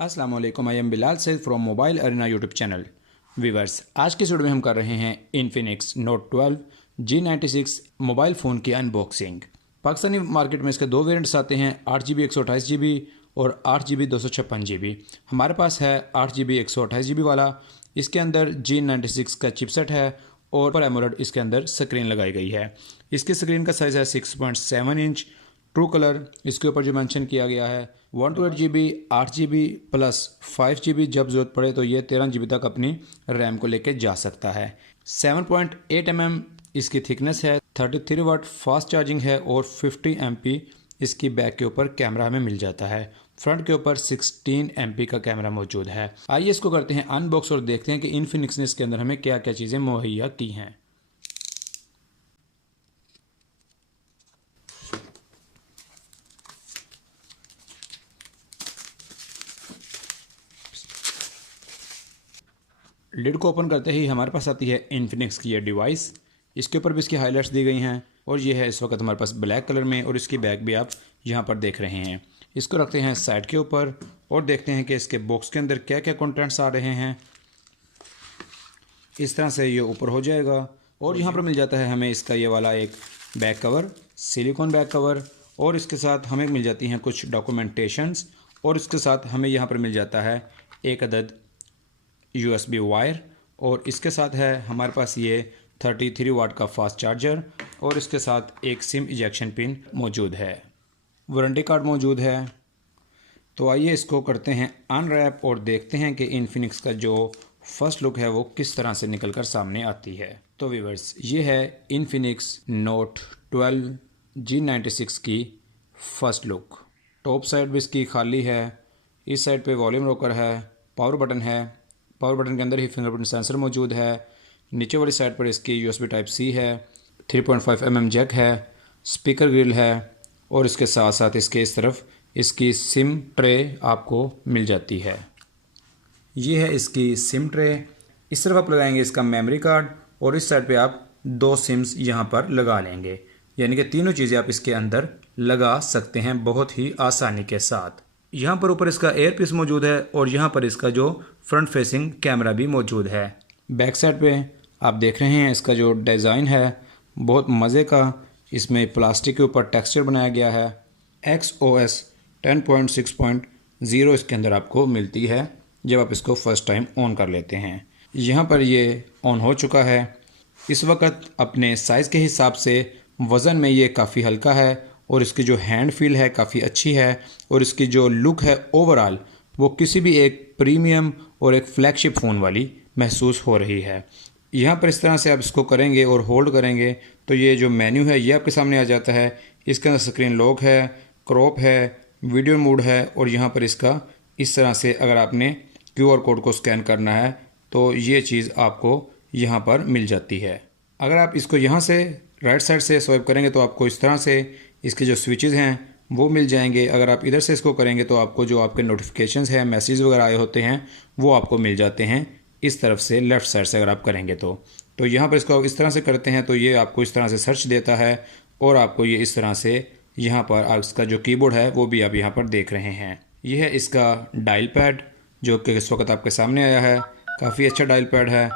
अस्सलाम वालेकुम, I am Bilal Saeed from mobile arena YouTube channel. Viewers, आज की वीडियो में हम कर रहे हैं Infinix note 12 G96 mobile phone की अनबॉक्सिंग। पाकिस्तानी मार्केट में इसके दो वेरिएंट्स आते हैं, 8GB 128GB और 8GB 256GB। हमारे पास है 8GB 128GB वाला। इसके अंदर G96 का चिपसेट है और पर एमोलेड इसके अंदर स्क्रीन लगाई गई है। इसकी स्क्रीन का साइज़ है 6.7 इंच। ट्रू कलर इसके ऊपर जो मेंशन किया गया है 128GB 8GB प्लस 5GB, जब ज़रूरत पड़े तो ये 13GB तक अपनी रैम को लेके जा सकता है। 7.8 mm इसकी थिकनेस है, 33 वाट फास्ट चार्जिंग है और 50 MP इसकी बैक के ऊपर कैमरा हमें मिल जाता है। फ्रंट के ऊपर 16 MP का कैमरा मौजूद है। आइए इसको करते हैं अनबॉक्स और देखते हैं कि इन्फिनिक्स ने इसके अंदर हमें क्या क्या चीज़ें मुहैया की हैं। लिड को ओपन करते ही हमारे पास आती है इन्फिनिक्स की ये डिवाइस। इसके ऊपर भी इसकी हाइलाइट्स दी गई हैं और ये है इस वक्त हमारे पास ब्लैक कलर में, और इसकी बैक भी आप यहाँ पर देख रहे हैं। इसको रखते हैं साइड के ऊपर और देखते हैं कि इसके बॉक्स के अंदर क्या क्या कंटेंट्स आ रहे हैं। इस तरह से ये ऊपर हो जाएगा और यहाँ पर मिल जाता है हमें इसका ये वाला एक back cover, silicon back cover, और इसके साथ हमें मिल जाती हैं कुछ डॉक्यूमेंटेशंस, और इसके साथ हमें यहाँ पर मिल जाता है एक अदद USB वायर, और इसके साथ है हमारे पास ये 33 वाट का फास्ट चार्जर, और इसके साथ एक सिम इजेक्शन पिन मौजूद है। वारंटी कार्ड मौजूद है। तो आइए इसको करते हैं अनरैप और देखते हैं कि इन्फिनिक्स का जो फर्स्ट लुक है वो किस तरह से निकलकर सामने आती है। तो व्यूअर्स, ये है इन्फिनिक्स नोट 12 G96 की फर्स्ट लुक। टॉप साइड भी इसकी खाली है। इस साइड पे वॉल्यूम रोकर है, पावर बटन है, पावर बटन के अंदर ही फिंगरप्रिंट सेंसर मौजूद है। नीचे वाली साइड पर इसकी USB Type-C है, 3.5 mm जैक है, स्पीकर ग्रिल है, और इसके साथ साथ इसके इस तरफ इसकी सिम ट्रे आपको मिल जाती है। ये है इसकी सिम ट्रे। इस तरफ आप लगाएंगे इसका मेमोरी कार्ड, और इस साइड पे आप दो सिम्स यहाँ पर लगा लेंगे, यानी कि तीनों चीज़ें आप इसके अंदर लगा सकते हैं बहुत ही आसानी के साथ। यहाँ पर ऊपर इसका एयर पीस मौजूद है और यहाँ पर इसका जो फ्रंट फेसिंग कैमरा भी मौजूद है। बैक साइड पे आप देख रहे हैं इसका जो डिज़ाइन है बहुत मज़े का। इसमें प्लास्टिक के ऊपर टेक्सचर बनाया गया है। XOS 10.6.0 इसके अंदर आपको मिलती है जब आप इसको फर्स्ट टाइम ऑन कर लेते हैं। यहाँ पर ये ऑन हो चुका है। इस वक्त अपने साइज़ के हिसाब से वज़न में ये काफ़ी हल्का है, और इसकी जो हैंड फील है काफ़ी अच्छी है, और इसकी जो लुक है ओवरऑल वो किसी भी एक प्रीमियम और एक फ्लैगशिप फ़ोन वाली महसूस हो रही है। यहाँ पर इस तरह से आप इसको करेंगे और होल्ड करेंगे तो ये जो मेन्यू है ये आपके सामने आ जाता है। इसके अंदर स्क्रीन लॉक है, क्रॉप है, वीडियो मोड है, और यहाँ पर इसका इस तरह से अगर आपने QR कोड को स्कैन करना है तो ये चीज़ आपको यहाँ पर मिल जाती है। अगर आप इसको यहाँ से राइट साइड से स्वाइप करेंगे तो आपको इस तरह से इसके जो स्विचेस हैं वो मिल जाएंगे। अगर आप इधर से इसको करेंगे तो आपको जो आपके नोटिफिकेशंस हैं, मैसेज वगैरह आए होते हैं, वो आपको मिल जाते हैं इस तरफ से लेफ़्ट साइड से अगर आप करेंगे तो यहाँ पर इसको इस तरह से करते हैं तो ये आपको इस तरह से सर्च देता है, और आपको ये इस तरह से यहाँ पर इसका जो कीबोर्ड है वो भी आप यहाँ पर देख रहे हैं। ये है इसका डायल पैड जो कि इस वक्त आपके सामने आया है। काफ़ी अच्छा डायल पैड है,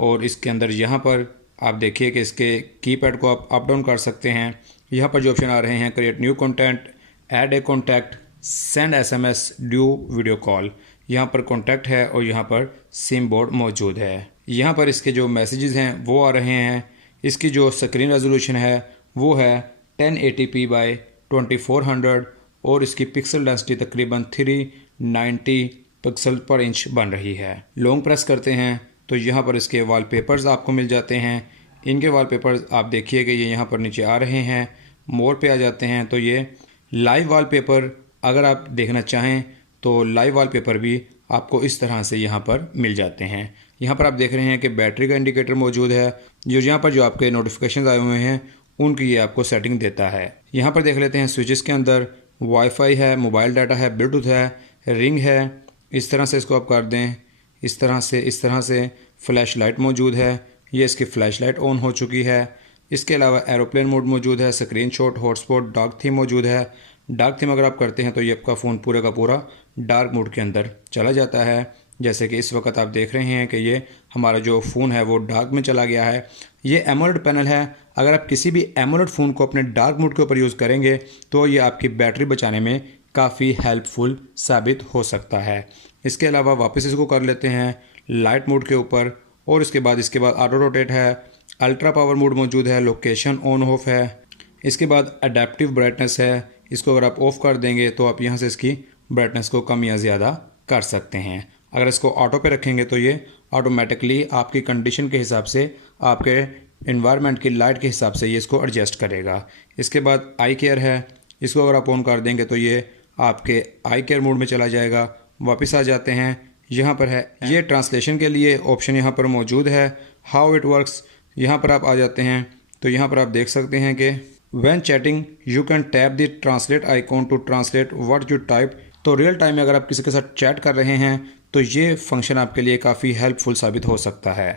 और इसके अंदर यहाँ पर आप देखिए कि इसके कीपैड को आप अप डाउन कर सकते हैं। यहाँ पर जो ऑप्शन आ रहे हैं create new contact, add a contact, send SMS, due video call, यहाँ पर कॉन्टैक्ट है, और यहाँ पर सिम बोर्ड मौजूद है। यहाँ पर इसके जो मैसेजेस हैं वो आ रहे हैं। इसकी जो स्क्रीन रेजोल्यूशन है वो है 1080p बाय 2400, और इसकी पिक्सल डेंसिटी तकरीबन 390 पिक्सल पर इंच बन रही है। लॉन्ग प्रेस करते हैं तो यहाँ पर इसके वॉलपेपर्स आपको मिल जाते हैं। इनके वॉलपेपर्स आप देखिए कि ये यहाँ पर नीचे आ रहे हैं। मोर पे आ जाते हैं तो ये लाइव वॉलपेपर अगर आप देखना चाहें तो लाइव वॉलपेपर भी आपको इस तरह से यहाँ पर मिल जाते हैं। यहाँ पर आप देख रहे हैं कि बैटरी का इंडिकेटर मौजूद है, जो यहाँ पर जो आपके नोटिफिकेशन आए हुए हैं उनकी ये आपको सेटिंग देता है। यहाँ पर देख लेते हैं स्विचेस के अंदर वाईफाई है, मोबाइल डाटा है, ब्लूटूथ है, रिंग है। इस तरह से इसको आप कर दें, इस तरह से फ्लैश लाइट मौजूद है। ये इसकी फ्लैश लाइट ऑन हो चुकी है। इसके अलावा एरोप्लेन मोड मौजूद है, स्क्रीनशॉट, हॉटस्पॉट, डॉग थीम मौजूद है, डार्क थीम अगर आप करते हैं तो ये आपका फ़ोन पूरे का पूरा डार्क मोड के अंदर चला जाता है। जैसे कि इस वक्त आप देख रहे हैं कि ये हमारा जो फ़ोन है वो डार्क में चला गया है। ये एमोलेड पैनल है। अगर आप किसी भी एमोलेड फ़ोन को अपने डार्क मोड के ऊपर यूज़ करेंगे तो ये आपकी बैटरी बचाने में काफ़ी हेल्पफुल साबित हो सकता है। इसके अलावा वापस इसको कर लेते हैं लाइट मोड के ऊपर, और इसके बाद ऑटो रोटेट है, अल्ट्रा पावर मोड मौजूद है, लोकेशन ऑन ऑफ है। इसके बाद अडेप्टिव ब्राइटनेस है। इसको अगर आप ऑफ़ कर देंगे तो आप यहाँ से इसकी ब्राइटनेस को कम या ज़्यादा कर सकते हैं। अगर इसको ऑटो पे रखेंगे तो ये ऑटोमेटिकली आपकी कंडीशन के हिसाब से, आपके इन्वायरमेंट की लाइट के हिसाब से ये इसको एडजस्ट करेगा। इसके बाद आई केयर है। इसको अगर आप ऑन कर देंगे तो ये आपके आई केयर मोड में चला जाएगा। वापस आ जाते हैं, यहाँ पर है ये ट्रांसलेशन के लिए ऑप्शन यहाँ पर मौजूद है, हाउ इट वर्क्स। यहाँ पर आप आ जाते हैं तो यहाँ पर आप देख सकते हैं कि when chatting you can tap the translate icon to translate what you type. तो रियल टाइम में अगर आप किसी के साथ चैट कर रहे हैं तो ये फंक्शन आपके लिए काफ़ी हेल्पफुल साबित हो सकता है।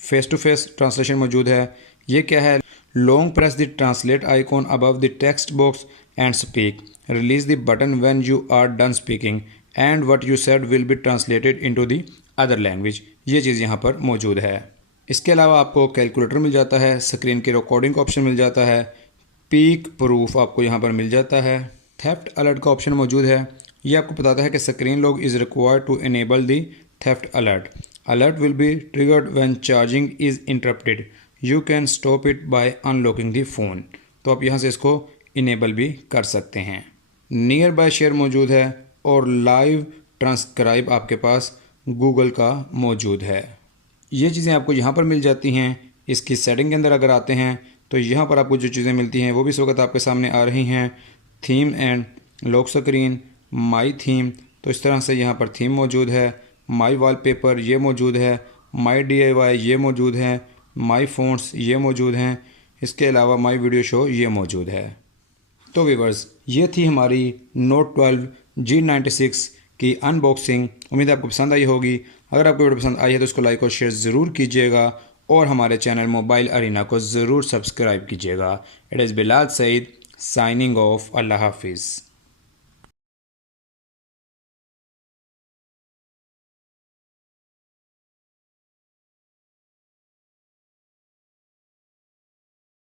फेस टू फेस ट्रांसलेशन मौजूद है। ये क्या है, long press the translate icon above the text box and speak, release the button when you are done speaking and what you said will be translated into the other language. ये चीज़ यहाँ पर मौजूद है। इसके अलावा आपको कैलकुलेटर मिल जाता है, स्क्रीन के रिकॉर्डिंग का ऑप्शन मिल जाता है, पीक प्रूफ आपको यहाँ पर मिल जाता है, थेफ्ट अलर्ट का ऑप्शन मौजूद है। ये आपको बताता है कि screen lock is required to enable the theft alert. Alert will be triggered when charging is interrupted, you can stop it by unlocking the phone. तो आप यहाँ से इसको इनेबल भी कर सकते हैं। नियर बाय शेयर मौजूद है और लाइव ट्रांसक्राइब आपके पास गूगल का मौजूद है। ये चीज़ें आपको यहाँ पर मिल जाती हैं। इसकी सेटिंग के अंदर अगर आते हैं तो यहाँ पर आपको जो चीज़ें मिलती हैं वो भी इस वक्त आपके सामने आ रही हैं। Theme and lock screen, my theme, तो इस तरह से यहाँ पर थीम मौजूद है। माई वॉलपेपर ये मौजूद है, माई DIY ये मौजूद है, माई फ़ॉन्ट्स ये मौजूद हैं। इसके अलावा माई वीडियो शो ये मौजूद है। तो व्यूअर्स, ये थी हमारी Note 12 G96 की अनबॉक्सिंग। उम्मीद है आपको पसंद आई होगी। अगर आपको वीडियो पसंद आई है तो इसको लाइक और शेयर ज़रूर कीजिएगा और हमारे चैनल मोबाइल अरीना को ज़रूर सब्सक्राइब कीजिएगा। It is Bilal Saeed signing off. अल्लाह हाफिज़।